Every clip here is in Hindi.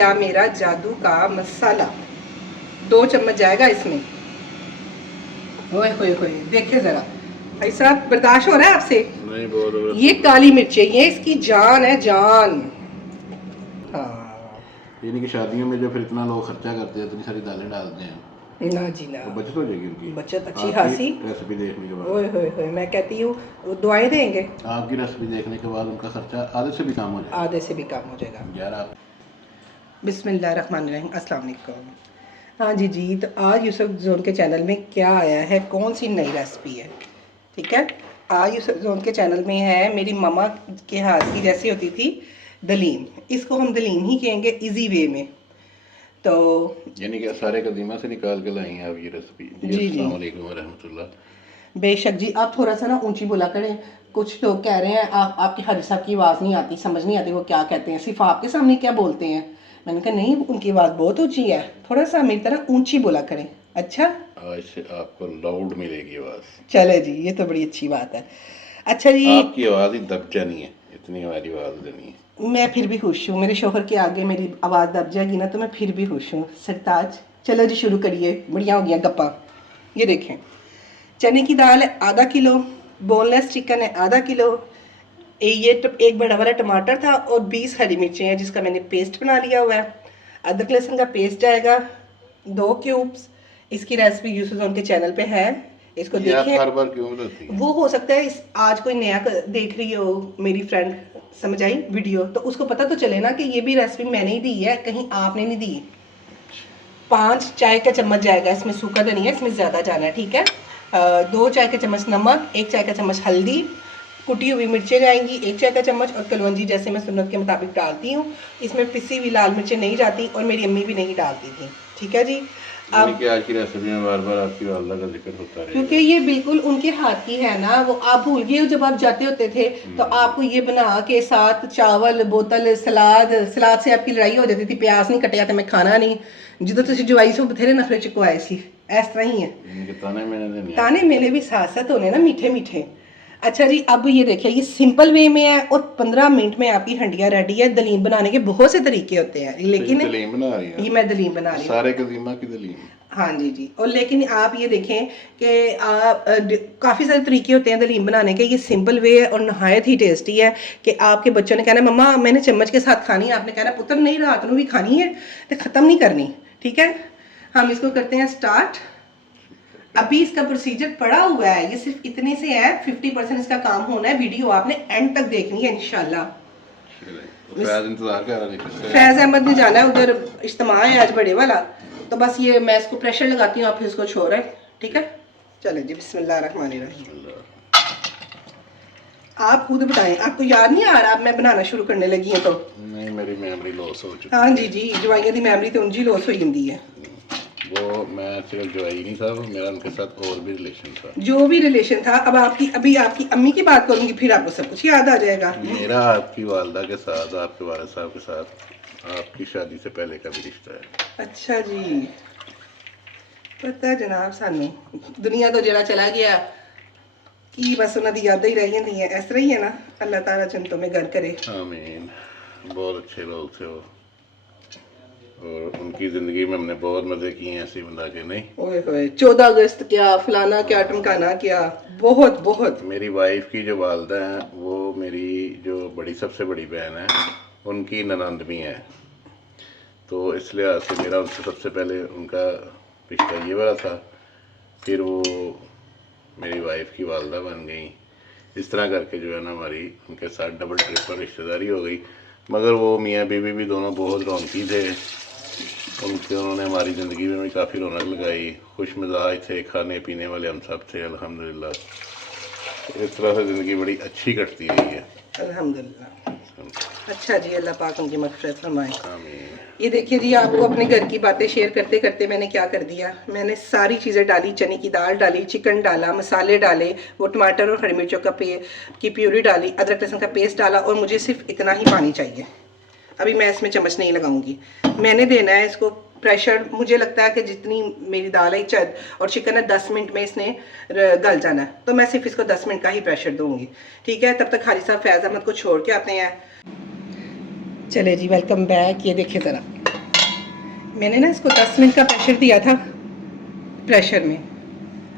क्या मेरा जादू का मसाला 2 चम्मच जाएगा इसमें। ओए होए होए, देखिए जरा भाई साहब, बर्दाश्त हो रहा है आपसे? नहीं, बहुत ये काली मिर्चें, ये इसकी जान है, जान। हाँ यानी कि शादियों में जो फिर इतना लोग खर्चा करते हैं, इतनी सारी दालें डालते हैं, ना जी ना, तो बचत हो जाएगी उनकी। बचत अच्छी आपकी खासी। रेसिपी देखने के बाद, ओए होए होए, मैं कहती हूँ वो दुआएं देंगे, आपकी रेसिपी देखने के बाद उनका खर्चा आधे से भी कम हो जाएगा। आधे से भी कम हो जाएगा। यार आप बिस्मिल्लाहिर्रहमानिर्रहीम, अस्सलाम वालेकुम। हाँ जी जी, तो आज यूसुफ जोन के चैनल में क्या आया है, कौन सी नई रेसिपी है? ठीक है, आज यूसुफ जोन के चैनल में है मेरी मम्मा के हाथ की जैसी होती थी दलीम। इसको हम दलीम ही कहेंगे इजी वे में। तो यानी कि सारे कदीमा से निकाल के लाई हैं आप ये रेसिपी। जी जी, अस्सलाम वालेकुम व रहमतुल्लाह। बेशक जी। आप थोड़ा सा ना ऊंची बोला करें, कुछ लोग कह रहे हैं आपकी हाजी साहब की आवाज़ नहीं आती, समझ नहीं आती वो क्या कहते हैं, सिर्फ आपके सामने क्या बोलते हैं। मैंने कहा नहीं, उनकी आवाज़ बहुत ऊंची है, थोड़ा सा मेरी तरह ऊंची बोला करें। अच्छा, आज से आपको लाउड मिलेगी आवाज़। चले जी, ये तो बड़ी अच्छी बात है। अच्छा जी, आपकी आवाज़ ही दबजा नहीं है, इतनी हमारी आवाज़ नहीं है। मैं फिर भी खुश हूँ, मेरे शोहर के आगे मेरी आवाज़ दब जाएगी ना तो मैं फिर भी खुश हूँ। सरताज, चलो जी शुरू करिए, बढ़िया हो गया गप्पा। ये देखें, चने की दाल है आधा किलो, बोनलेस चिकन है आधा किलो, एक बड़ा वाला टमाटर था और 20 हरी मिर्चें हैं जिसका मैंने पेस्ट बना लिया हुआ है। अदरक लहसुन का पेस्ट जाएगा 2 क्यूब्स। इसकी रेसिपी यूसुफ जोन के चैनल पे है, इसको ये आप देखें। हर बार क्यों बताती हैं? वो हो सकता है आज कोई नया देख रही हो मेरी फ्रेंड, समझ आई वीडियो, तो उसको पता तो चले ना कि ये भी रेसिपी मैंने ही दी है, कहीं आपने नहीं दी। 5 चाय का चम्मच जाएगा इसमें सूखा धनिया, इसमें ज़्यादा जाना है, ठीक है। 2 चाय का चम्मच नमक, 1 चाय का चम्मच हल्दी, कुटी हुई मिर्चें जाएंगी 1 चाय का चम्मच, और कलवंजी जैसे मैं सुन्नत के मुताबिक डालती हूँ। इसमें पिसी हुई लाल मिर्चें नहीं जाती और मेरी अम्मी भी नहीं डालती थी, ठीक है जी। यानी अब कि आज की रेसिपी में बार बार आपकी वालदा का जिक्र होता क्योंकि रहेगा। ये बिल्कुल उनके हाथ की है ना, वो आप भूल गए हो जब आप जाते होते थे तो आपको ये बना के साथ चावल बोतल सलाद, सलाद से आपकी लड़ाई हो जाती थी, प्याज नहीं कटिया तो मैं खाना नहीं, जिदों तुम जवाई सो बथेरे नखरे चुकवाए सी, इस तरह ही है। इनके ताने मैंने देने ताने मेरे भी साथ साथ होने ना मीठे मीठे। अच्छा जी, अब ये देखिए, ये सिंपल वे में है और 15 मिनट में आपकी हंडिया रेडी है। दलीम बनाने के बहुत से तरीके होते हैं, लेकिन दलीम बना रही है। ये मैं दलीम बना रही हूँ, सारे कदीमा की दलीम। हाँ जी जी। और लेकिन आप ये देखें कि आप काफ़ी सारे तरीके होते हैं दलीम बनाने के, ये सिंपल वे है और नहायत ही टेस्टी है। कि आपके बच्चों ने कहना मम्मा मैंने चम्मच के साथ खानी है, आपने कहना पुत्र नहीं रात को भी खानी है तो ख़त्म नहीं करनी, ठीक है। हम इसको करते हैं स्टार्ट। अभी इसका प्रोसीजर पड़ा हुआ है, ये सिर्फ इतने से है, 50% इसका काम होना है। वीडियो आपने एंड तक देखनी है इंशाल्लाह। तो फैज इंतजार कर रहा है। फैज़ अहमद ने जाना है उधर, इज्तिमा है आज बड़े वाला, तो बस ये मैं इसको प्रेशर लगाती हूँ, आप फिर इसको छोड़ रहे, ठीक है। चलें जी, बिस्मिल्लाहिर्रहमानिर्रहीम। आप खुद बताएं, आपको याद नहीं आ रहा? अब मैं बनाना शुरू करने लगी हूँ तो नहीं, मेरी मेमोरी लॉस हो चुकी हाँ है। जी जी, जवाइयाँ की मेमोरी तो उनकी लॉस हो जाती है। वो मैं सिर्फ जवाई नहीं था, वो मेरा उनके साथ और भी रिलेशन था। जो भी रिलेशन था, अब अभी आपकी अम्मी की बात करूंगी फिर आपको सब कुछ याद आ जाएगा। मेरा आपकी वालदा के साथ, आपके वालिद साहब के साथ आपकी शादी से पहले का भी रिश्ता है। अच्छा जी, पता है जनाब, सानू दुनिया तो जरा चला गया कि बस उन्होंने यादें ही रह जाती हैं, इस तरह ही है ना। अल्लाह ताला जन्नतों में घर करे। आमीन। बहुत अच्छे लोग थे वो, और उनकी ज़िंदगी में हमने बहुत मज़े किए हैं ऐसी बंदा के। नहीं, ओए होए, 14 अगस्त क्या, फलाना क्या, टमकाना क्या, बहुत बहुत। मेरी वाइफ की जो वालदा हैं वो मेरी जो बड़ी सबसे बड़ी बहन है उनकी ननंद भी हैं, तो इस लिहाज से मेरा उनसे सबसे पहले उनका रिश्ता ये वाला था, फिर वो मेरी वाइफ की वालदा बन गई। इस तरह करके जो है ना हमारी उनके साथ डबल ट्रिपल रिश्तेदारी हो गई। मगर वो मियाँ बीवी भी दोनों बहुत रौनकी थे, उन्होंने हमारी ज़िंदगी में भी काफ़ी रौनक लगाई, खुश मिजाज थे, खाने पीने वाले हम सब थे अल्हम्दुलिल्लाह। इस तरह से ज़िंदगी बड़ी अच्छी कटती रही है अल्हम्दुलिल्लाह। अच्छा जी, अल्लाह पाक उनकी मग़फ़िरत फरमाए। आमीन। ये देखिए जी, आपको अपने घर की बातें शेयर करते करते मैंने क्या कर दिया, मैंने सारी चीज़ें डाली, चने की दाल डाली, चिकन डाला, मसाले डाले, वो टमाटर और हरी मिर्चों की प्यूरी डाली, अदरक लहसुन का पेस्ट डाला, और मुझे सिर्फ इतना ही पानी चाहिए। अभी मैं इसमें चम्मच नहीं लगाऊंगी, मैंने देना है इसको प्रेशर। मुझे लगता है कि जितनी मेरी दाल है और चिकन है 10 मिनट में इसने गल जाना है, तो मैं सिर्फ इसको 10 मिनट का ही प्रेशर दूंगी, ठीक है। तब तक खालिद साहब फैज़ अहमद को छोड़ के आते हैं। चले जी, वेलकम बैक। ये देखें ज़रा, मैंने ना इसको 10 मिनट का प्रेशर दिया था, प्रेशर में।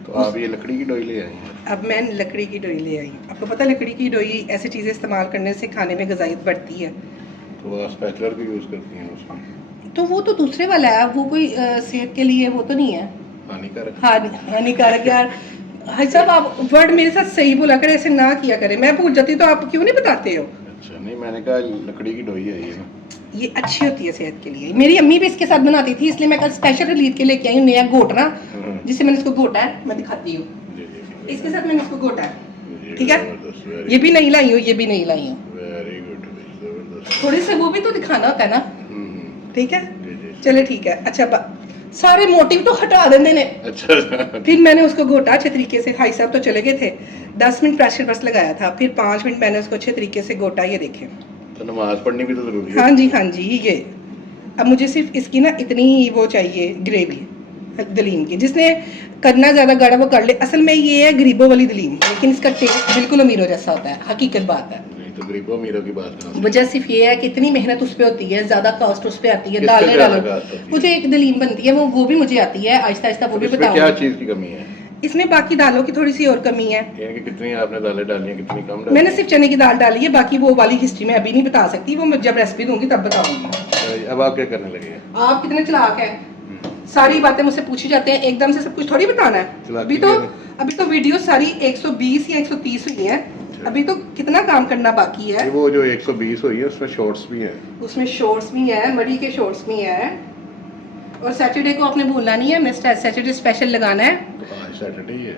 तो आप ये लकड़ी की डोई ले आई हैं? अब मैं लकड़ी की डोई ले आई। आपको पता है लकड़ी की डोई ऐसी चीज़ें इस्तेमाल करने से खाने में ग़िज़ाइयत बढ़ती है। तो आप स्पैचुलर भी यूज़ करती हैं उसमें? तो वो तो दूसरे वाला है, वो कोई सेहत के लिए वो तो नहीं है हानिकारक? हानिकारक। यार भाई साहब, आप वर्ड मेरे साथ सही बोला करें, ऐसे ना किया करें। मैं भूल जाती तो आप क्यों नहीं बताते हो? अच्छा, नहीं मैंने कहा लकड़ी की डोई है ये ना। ये अच्छी होती है सेहत के लिए। मेरी अम्मी भी इसके साथ बनाती थी, इसलिए मैं कल स्पेशल खरीद के लेके आई हूँ नया घोटना, जिससे मैंने इसको घोटा है। मैं दिखाती हूँ, जी जी जी। इसके साथ मैंने इसको घोटा है, जी, ठीक है। जबरदस्त, very ये भी नहीं लाई हूँ, ये भी नहीं लाई हूँ। वेरी गुड, जबरदस्त। थोड़ी से वो भी तो दिखाना होता है ना, हम्म, ठीक है। जी जी। चले ठीक है। अच्छा, सारे मोटिव तो हटा देने ने। अच्छा फिर मैंने उसको घोटा अच्छे तरीके से। भाई साहब तो चले गए थे, 10 मिनट प्रेशर बस लगाया था, फिर 5 मिनट मैंने उसको अच्छे तरीके से घोटा। ये देखें। तो नमाज पढ़नी भी तो जरूरी है। हाँ जी हाँ जी। ये अब मुझे सिर्फ इसकी ना इतनी वो चाहिए ग्रेवी दलीम की। जिसने करना ज़्यादा गाढ़ा वो कर ले। असल में ये है गरीबों वाली दलीम, लेकिन इसका टेस्ट बिल्कुल अमीरों जैसा होता है, हकीकत बात है। नहीं तो गरीबों अमीरों की बात करो। वजह सिर्फ ये है कि इतनी मेहनत उस पर होती है, ज़्यादा कॉस्ट उस पर आती है, किस पे दालें ज़्यादा डालो। cost होती है? मुझे एक दलीम बनती है, वो भी मुझे आती है आहिस्ता आहिस्ता, वो भी इसमें क्या बताऊंगी। चीज़ की कमी है? इसमें बाकी दालों की थोड़ी सी और कमी है। यानी कि कितनी आपने दालें डाली हैं, कितनी कम डाली मैंने हैं? सिर्फ चने की दाल डाली है, बाकी वो वाली हिस्ट्री मैं अभी नहीं बता सकती, वो मैं जब रेसिपी दूंगी तब बताऊंगी। अब आप क्या करने लगे हैं? आप कितने चालाक हैं, सारी बातें मुझसे पूछी जाते हैं, एकदम से सब कुछ थोड़ी बताना है। चालाकी अभी तो वीडियो सारी 120 या 130 हुई है। अभी तो कितना काम करना बाकी है। वो जो 120 हुई है उसमें शॉर्ट्स भी हैं। उसमें शॉर्ट्स भी हैं, मड़ी के शॉर्ट्स भी हैं। और सैटरडे को आपने भूलना नहीं है, मैं सैटरडे स्पेशल लगाना है। तो आज सैटरडे ही है।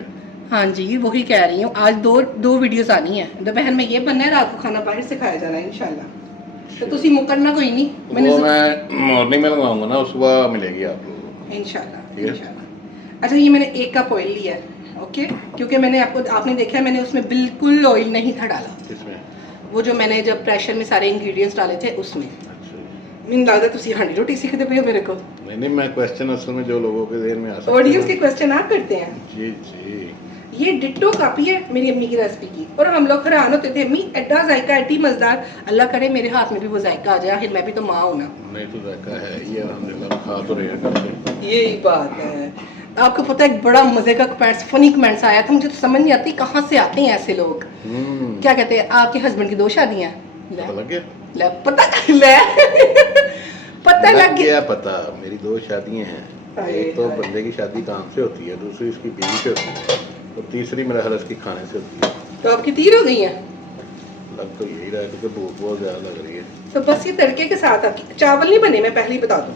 हाँ जी, वही कह रही हूँ। आज दो वीडियोस आनी है। दोपहर में ये बनना है, रात को खाना बाहर से खाया जाना है इंशाल्लाह। तो तुसी मुकरना कोई नहीं, वो मैं मॉर्निंग में लगाऊंगा ना, सुबह मिलेगी आप लोगों को इंशाल्लाह। अच्छा, ये मैंने 1 कप ऑयल लिया है, ओके। क्योंकि आपने देखा है मैंने उसमें बिल्कुल ऑयल नहीं था डाला। किसमें? वो जो मैंने जब प्रेशर में सारे इंग्रेडिएंट्स डाले थे उसमें। अच्छा। मैंने लगता तुसी हांडी रोटी सीखते पे हो मेरे को। नहीं मैं क्वेश्चन असल में जो लोगों के ज़हन में आ सकता है। ऑडियंस के क्वेश्चन आप करते हैं। जी जी। ये डिट्टो कॉपी है मेरी अम्मी की रेसिपी की, और हम लोग हैरान होते थे, अम्मी एड्डा जायका एड्डी मज़ेदार। अल्लाह करे मेरे हाथ में भी वो जायका आ जाए, आखिर मैं भी तो माँ हूँ ना। नहीं तो जायका है ये, अल्हम्दुलिल्लाह खा तो रहे हैं करके। यही बात है। आपको पता है एक बड़ा मजे का फनी कमेंट्स आया था, मुझे तो समझ नहीं आती कहाँ से आते हैं ऐसे लोग। क्या कहते हैं, आपके हस्बैंड की 2 शादियां? पता लग गया? ले पता ले पता लग गया। पता मेरी 2 शादियां हैं। एक तो बंदे की शादी काम से होती है, दूसरी उसकी बीवी से होती है, और तीसरी मेरा हर इसकी खाने से होती है। तो आपकी 3 हो गई हैं? लग तो यही रहा है क्योंकि भूख बहुत ज़्यादा लग रही है। तो बस ये तड़के के साथ आपकी चावल नहीं बने, मैं पहले ही बता दूं।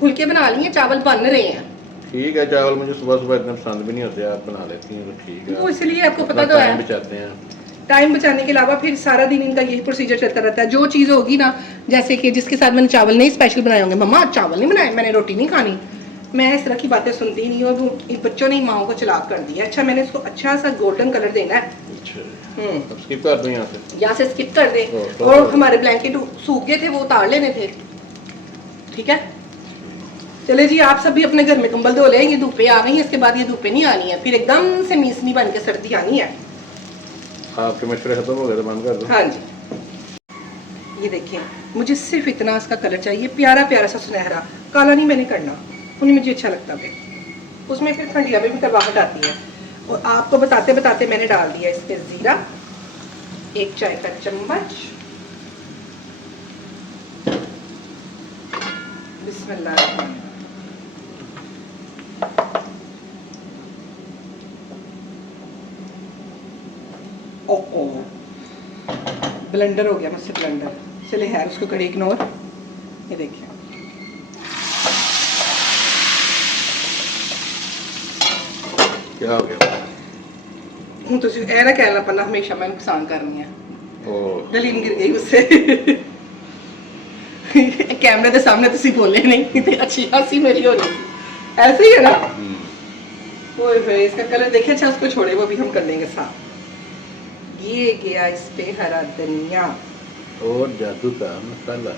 फुलके बना लिए, चावल बन रहे हैं। ठीक है, चावल मुझे सुबह सुबह इतने पसंद भी नहीं होते, आप बना लेती हैं तो ठीक है। वो इसलिए आपको पता तो है, बचाते हैं। टाइम बचाने के अलावा फिर सारा दिन इनका यही प्रोसीजर चलता रहता है। जो चीज़ होगी ना, जैसे कि जिसके साथ मैंने चावल नहीं स्पेशल बनाए होंगे, मम्मा चावल नहीं बनाए, मैंने रोटी नहीं खानी, मैं इस तरह की बातें सुनती नहीं हूँ। और इन बच्चों ने माओ को चलाक कर दिया। अच्छा, मैंने इसको अच्छा सा गोल्डन कलर देना है। अच्छा, अब स्किप कर दो यहाँ से स्किप कर दे। तो और हमारे ब्लैंकेट सूख गए थे, वो उतार लेने थे, ठीक है। चले जी, आप सब भी अपने घर में कंबल धो लें, ये धूपें आ गई हैं, इसके बाद ये धूपें नहीं आनी है, फिर एकदम से मीसनी बन के सर्दी आनी है। आपके मशवरे खत्म हो गए तो बंद कर दो। हाँ जी, ये देखिए, मुझे सिर्फ इतना इसका कलर चाहिए, प्यारा प्यारा सा सुनहरा, काला नहीं मैंने करना, उन्हें मुझे अच्छा लगता है। उसमें फिर खंडिया में भी करवाहट आती है। और आपको बताते बताते मैंने डाल दिया इस पर जीरा, 1 चाय का चम्मच, बिस्मिल्लाह। ओ ब्लेंडर हो गया मुझसे, ब्लेंडर चले है, उसको करें इग्नोर। ये देखिए, क्या हो गया? हूँ तो ऐ ना कहना पन्ना हमेशा मैं नुकसान करनी है। दलीम गिर गई उससे। कैमरे के सामने तुसी बोले नहीं थे, अच्छी हंसी मेरी हो रही थी, ऐसे ही है ना। ओए इसका कलर देखिए। अच्छा, उसको छोड़े, वो भी हम कर लेंगे साफ। ये गया इस पे हरा धनिया और जादू का मसाला।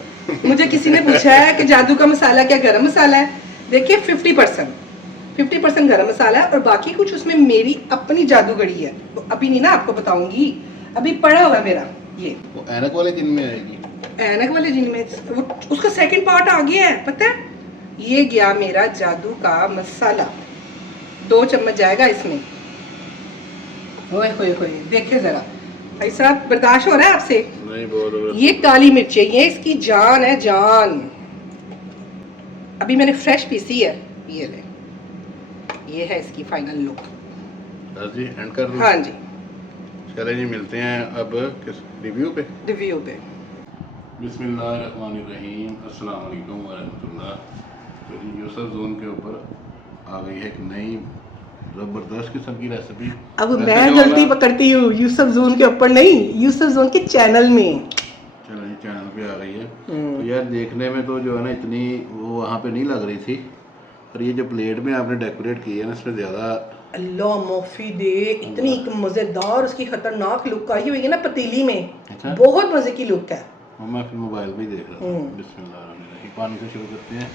मुझे किसी ने पूछा है कि जादू का मसाला क्या गरम मसाला है? देखिए 50% गरम मसाला है, और बाकी कुछ उसमें मेरी अपनी जादूगरी है। तो अभी नहीं ना आपको बताऊंगी, अभी पड़ा हुआ है मेरा। ये वो ऐनक वाले जिन में आएगी। ऐनक वाले जिन में वो उसका सेकंड पार्ट आ गया है, पता है। ये गया मेरा जादू का मसाला, 2 चम्मच जाएगा इसमें। ओए होए होए, देखिए जरा भाई साहब, बर्दाश्त हो रहा है आपसे? नहीं बहुत ये काली मिर्चें, ये इसकी जान है, जान। अभी मैंने फ्रेश पीसी है, ये ले, ये है इसकी फाइनल लुक। बस जी एंड कर दूं? हाँ जी, चले जी मिलते हैं अब किस रिव्यू पे। रिव्यू पे। बिस्मिल्लाहिर्रहमानिर्रहीम, अस्सलाम वालेकुम वरहमतुल्लाह। तो जी यूसुफ जोन के ऊपर आ गई है एक नई ज़बरदस्त किस्म की रेसिपी। अब वैसे मैं जो गलती वाला- पकड़ती हूँ, यूसुफ जोन के ऊपर नहीं, यूसुफ जोन के चैनल में। चलो जी चैनल पे आ गई है। तो यार देखने में तो जो है ना इतनी वो वहाँ पे नहीं लग रही थी, और ये जो प्लेट में आपने डेकोरेट की है ना इसमें ज़्यादा अल्लाह माफी दे, इतनी एक मजेदार उसकी खतरनाक लुक आई हुई है ना पतीली में। अच्छा। बहुत मजे की लुक है। और मैं फिर मोबाइल में ही देख रहा था। बिस्मिल्लाह, पानी से शुरू करते हैं।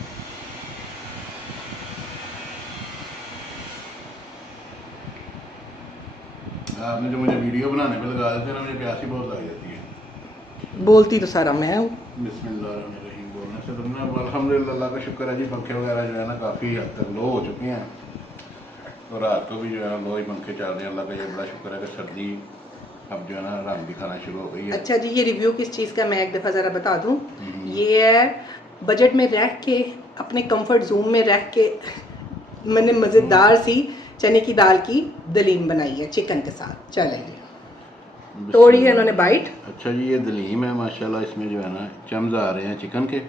आपने जो मुझे वीडियो बनाने पे लगा देते ना, मुझे प्यासी बहुत लग जाती है। बोलती तो सारा मैं हूँ। बिस्मिल्लाहिर्रहमानिर्रहीम बोलने से तो ना अल्हम्दुलिल्लाह, अल्लाह का शुक्र है जी, पंखे वगैरह जो है ना काफ़ी हद तक लो हो चुके हैं, और रात को भी जो है ना लो ही पंखे चल रहे हैं। अल्लाह का ये बड़ा शुक्र है कि सर्दी अब जो है ना रंग दिखाना शुरू हो गई है। अच्छा जी, ये रिव्यू किस चीज़ का मैं एक दफ़ा ज़रा बता दूँ। ये है बजट में रह के, अपने कंफर्ट जोन में रह के मैंने मज़ेदार सी चने की दाल की दलीम बनाई है चिकन के साथ। चलें जी, तोड़ी है इन्होंने बाइट। अच्छा जी, ये दलीम है माशाल्लाह, इसमें जो है ना चम्स आ रहे हैं चिकन के।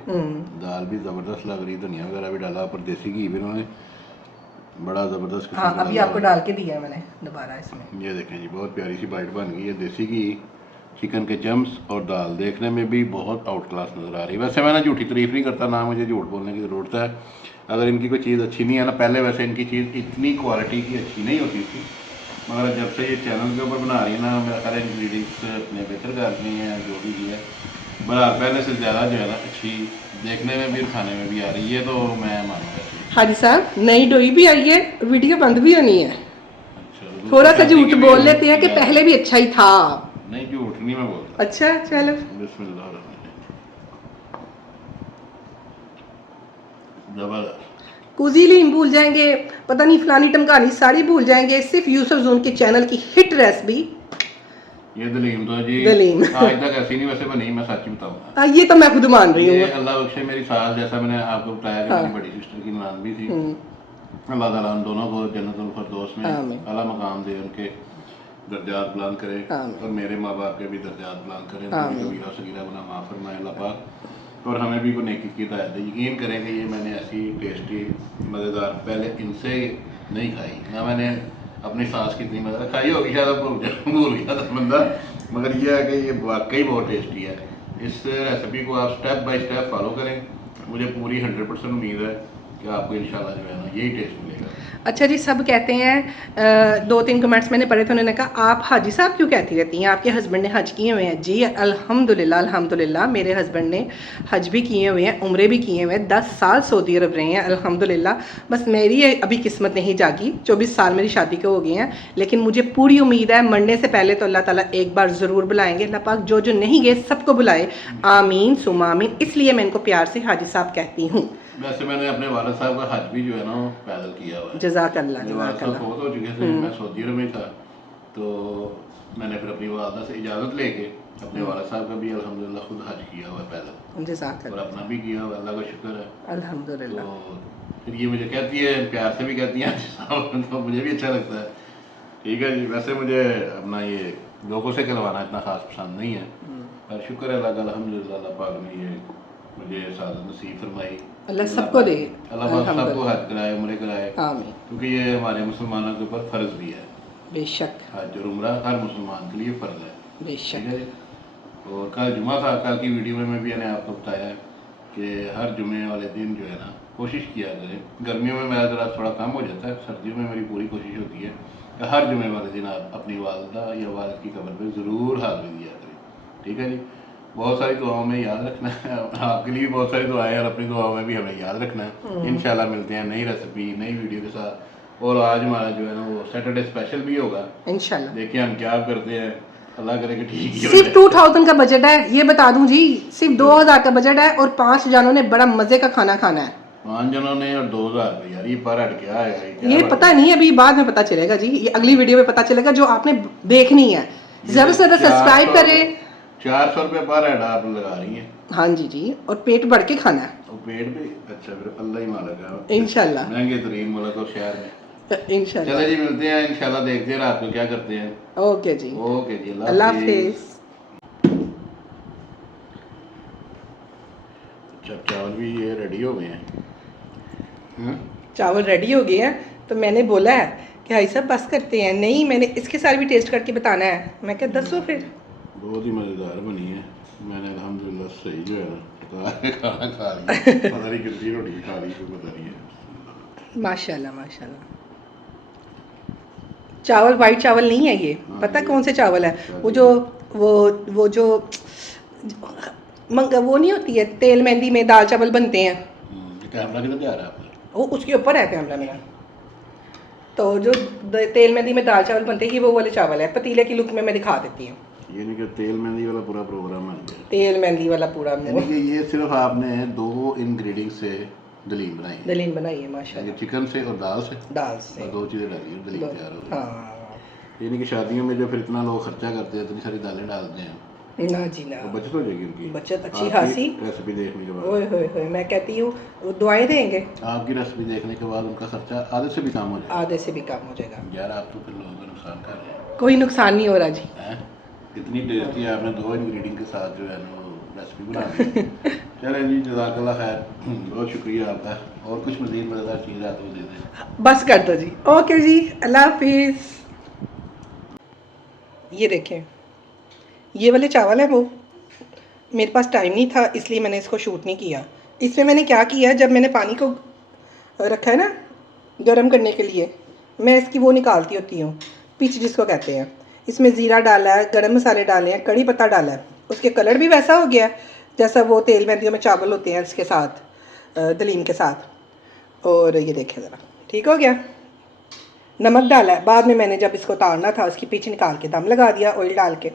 दाल भी ज़बरदस्त लग रही है, धनिया वगैरह भी डाला, ऊपर देसी घी भी इन्होंने बड़ा ज़बरदस्त किस्म हाँ, का अभी डाला आपको है। डाल के दिया है मैंने दोबारा इसमें। ये देखें जी, बहुत प्यारी सी बाइट बन गई है। देसी घी, चिकन के चम्स और दाल देखने में भी बहुत आउट क्लास नज़र आ रही है। वैसे मैं ना झूठी तारीफ नहीं करता, ना मुझे झूठ बोलने की ज़रूरत है। अगर इनकी कोई चीज़ अच्छी नहीं है ना, पहले वैसे इनकी चीज़ इतनी क्वालिटी की अच्छी नहीं होती थी, मगर जब से ये चैनल के ऊपर बना रही है ना, मेरा ख्याल इंग्रीडियंट्स अपने बेहतर कर रही हैं, जो भी है बड़ा पहले से ज़्यादा जो है ना अच्छी देखने में भी और खाने में भी आ रही है, तो मैं मानूंगा। हाजी साहब, नई डोई भी आई है, वीडियो बंद भी होनी है। अच्छा, थोड़ा सा शादी झूठ की भी बोल लेते हैं कि पहले भी अच्छा ही था। नहीं, झूठ नहीं मैं बोलता। अच्छा चलो, बिस्मिल्लाह, जबरदस्त। कुजीलीम भूल जाएंगे, पता नहीं फलानी टमकानी सारी भूल जाएंगे, सिर्फ यूसुफ जोन के चैनल की हिट रेसिपी ये दलीम तो जी दलीम। आज तक ऐसी नहीं वैसे बनी, मैं सच बताऊंगा। ये तो मैं खुद मान रही ये हूँ। अल्लाह बख्शे मेरी सास, जैसा मैंने आपको बताया कि मेरी बड़ी सिस्टर की नान भी थी। अल्लाह ताला उन दोनों को जन्नतुल फिरदौस में आमीन। आला मकाम दे, उनके दर्जात बुलंद करे, आमीन। और मेरे माँ बाप के भी दर्जात बुलंद करे, आमीन। उनकी कबीरा सगीरा गुनाह माफ़ फरमाए अल्लाह पाक, और हमें भी को नेकी की हिदायत दे। यकीन करें कि ये मैंने ऐसी टेस्टी मज़ेदार पहले इनसे नहीं खाई, ना मैंने अपनी सास की इतनी मज़ेदार खाई होगी, शायद अब भूल गया था बंदा, मगर ये है कि ये वाकई बहुत टेस्टी है। इस रेसिपी को आप स्टेप बाय स्टेप फॉलो करें, मुझे पूरी 100% उम्मीद है कि आपको इंशाल्लाह जो है ना यही टेस्ट मिलेगा। अच्छा जी, सब कहते हैं, 2-3 कमेंट्स मैंने पढ़े थे, उन्होंने कहा आप हाजी साहब क्यों कहती रहती हैं, आपके हस्बैंड ने हज किए हुए हैं। जी अल्हम्दुलिल्लाह, अल्हम्दुलिल्लाह मेरे हस्बैंड ने हज भी किए हुए हैं, उम्रे भी किए हुए हैं, 10 साल सऊदी अरब रहे हैं अल्हम्दुलिल्लाह। बस मेरी अभी किस्मत नहीं जागी, 24 साल मेरी शादी के हो गए हैं, लेकिन मुझे पूरी उम्मीद है मरने से पहले तो अल्लाह ताला एक बार ज़रूर बुलाएंगे। अल्लाह पाक जो जो नहीं गए सबको बुलाए, आमीन सुमा आमीन। इसलिए मैं इनको प्यार से हाजी साहब कहती हूँ। वैसे मैंने अपने वालिद साहब का हज भी जो है ना पैदल किया हुआ है। जज़ाकल्लाह, मेरे वालिद साहब जज़ाकल्लाह। बहुत हो चुके थे, मैं सऊदी अरब में था, तो मैंने फिर अपनी वालदा से इजाज़त लेके अपने वालिद साहब का भी अल्हम्दुलिल्लाह खुद हज किया हुआ है पैदल, और जज़ाकल्लाह, अपना भी किया हुआ, अल्लाह का शुक्र है। अल्हम्दुलिल्लाह। तो फिर ये मुझे कहती है, प्यार से भी कहती हैं तो मुझे भी अच्छा लगता है। ठीक है जी, वैसे मुझे अपना ये लोगों से कहलवाना इतना ख़ास पसंद नहीं है, पर शुक्र है अल्लाह का, अल्हम्दुलिल्लाह अल्लाह पाक ने ये मुझे सादत नसीब फरमाई। अल्लाह सबको दे, अल्लाह पाक सबको हज कराए, उम्रे कराए, आमीन। क्योंकि ये हमारे मुसलमानों के ऊपर फ़र्ज़ भी है। बेशक, हज और उम्रा हर मुसलमान के लिए फ़र्ज़ है। ठीक बेशक। है जी। और कल जुमा था, कल की वीडियो में भी मैंने आपको बताया कि हर जुमे वाले दिन जो है ना कोशिश किया करें। गर्मियों में मेरा ज़रा थोड़ा कम हो जाता है, सर्दियों में मेरी पूरी कोशिश होती है कि हर जुमे वाले दिन आप अपनी वालदा या वालिद की कब्र पे ज़रूर हाज़िरी दिया करें। ठीक है जी। बहुत सारी दुआओं में याद रखना है, आपके लिए भी बहुत सारी दुआएं हैं, और अपनी दुआओं में भी हमें याद रखना है। इंशाल्लाह मिलते हैं नई रेसिपी नई वीडियो के साथ, और आज हमारा जो है ना वो सैटरडे स्पेशल भी होगा इंशाल्लाह। देखिए हम क्या करते हैं, अल्लाह करे कि ठीक ही हो सिर्फ जाए। 2000 का बजट है, ये बता दूं जी, सिर्फ 2000 का बजट है, और 5 जानों ने बड़ा मजे का खाना खाना है। 5 जनों ने और 2000 रुपये यार, ये पर हेड क्या है? ये पता नहीं, अभी बाद में पता चलेगा जी, ये अगली वीडियो में पता चलेगा जो आपने देखनी है। ज़्यादा से ज़्यादा सब्सक्राइब करें। 400 रुपये पर हेड आप लगा रही हैं। हाँ जी जी, और पेट भर के खाना है और पेट भी अच्छा, फिर अल्लाह ही मालिक है इंशाल्लाह, महंगे तरीन मुल्क और शहर में। इंशाल्लाह। चले जी, मिलते हैं इंशाल्लाह, देखते हैं रात को क्या करते हैं। ओके जी, ओके जी, अल्लाह हाफिज़। अच्छा, चावल भी ये रेडी हो गए हैं। चावल रेडी हो गए हैं, तो मैंने बोला है कि भाई साहब बस करते हैं। नहीं, मैंने इसके साथ भी टेस्ट करके बताना है। मैं क्या दसो फिर। बहुत ही मज़ेदार बनी है। मैंने अल्हम्दुलिल्लाह सही जो है ना खाना खा लिया। पता नहीं कितनी रोटी खा ली, कोई पता नहीं है। माशाल्लाह माशाल्लाह। चावल वाइट चावल नहीं है ये, हाँ, पता ये कौन से चावल है? वो जो वो जो वो नहीं होती है तेल मेहंदी में दाल चावल बनते हैं, कैमरा किधर जा रहा है आपका? वो उसके ऊपर है कैमरा मेरा। तो जो तेल मेहंदी में दाल चावल बनते हैं, ये वो वाले चावल है। पतीले की लुक में मैं दिखा देती हूँ। ये नहीं कि तेल मेहंदी वाला पूरा प्रोग्राम बन गया। तेल मेहंदी वाला पूरा यानी कि ये सिर्फ आपने 2 इंग्रेडिएंट से दलीम बनाई है। दलीम बनाई है माशाल्लाह, चिकन से और दाल से, दाल से। और 2 चीज़ें डाली है, दलीम तैयार हो गई। हाँ, ये नहीं कि शादियों में जो फिर इतना लोग खर्चा करते हैं, इतनी सारी दालें डालते हैं, ना जी ना, तो बचत हो जाएगी उनकी। बचत अच्छी आपकी खासी। रेसिपी देखने के बाद, ओए होए होए, मैं कहती हूँ वो दुआएं देंगे, आपकी रेसिपी देखने के बाद उनका खर्चा आधे से भी कम हो जाएगा। आधे से भी कम हो जाएगा। यार आप तो फिर लोगों का नुकसान कर रहे हैं। कोई नुकसान नहीं हो रहा जी। हैं? इतनी टेस्टी आपने 2 इंग्रेडिएंट के साथ जो है ना रेसिपी बना दी। चलें जी, जज़ाकल्लाह खैर, बहुत शुक्रिया आपका। और कुछ मज़ीद मज़ेदार चीज़ है तो दे दें। बस कर दो जी। ओके जी, अल्लाह हाफिज़। ये देखें, ये वाले चावल है वो, मेरे पास टाइम नहीं था इसलिए मैंने इसको शूट नहीं किया। इसमें मैंने क्या किया, जब मैंने पानी को रखा है ना गरम करने के लिए, मैं इसकी वो निकालती होती हूँ, पिच जिसको कहते हैं। इसमें ज़ीरा डाला है, गरम मसाले डाले हैं, कड़ी पत्ता डाला है। उसके कलर भी वैसा हो गया जैसा वो तेल मेहंदियों में चावल होते हैं इसके साथ, दलीम के साथ। और ये देखें ज़रा, ठीक हो गया। नमक डाला है बाद में, मैंने जब इसको उतारना था उसकी पिच निकाल के दम लगा दिया ऑयल डाल के।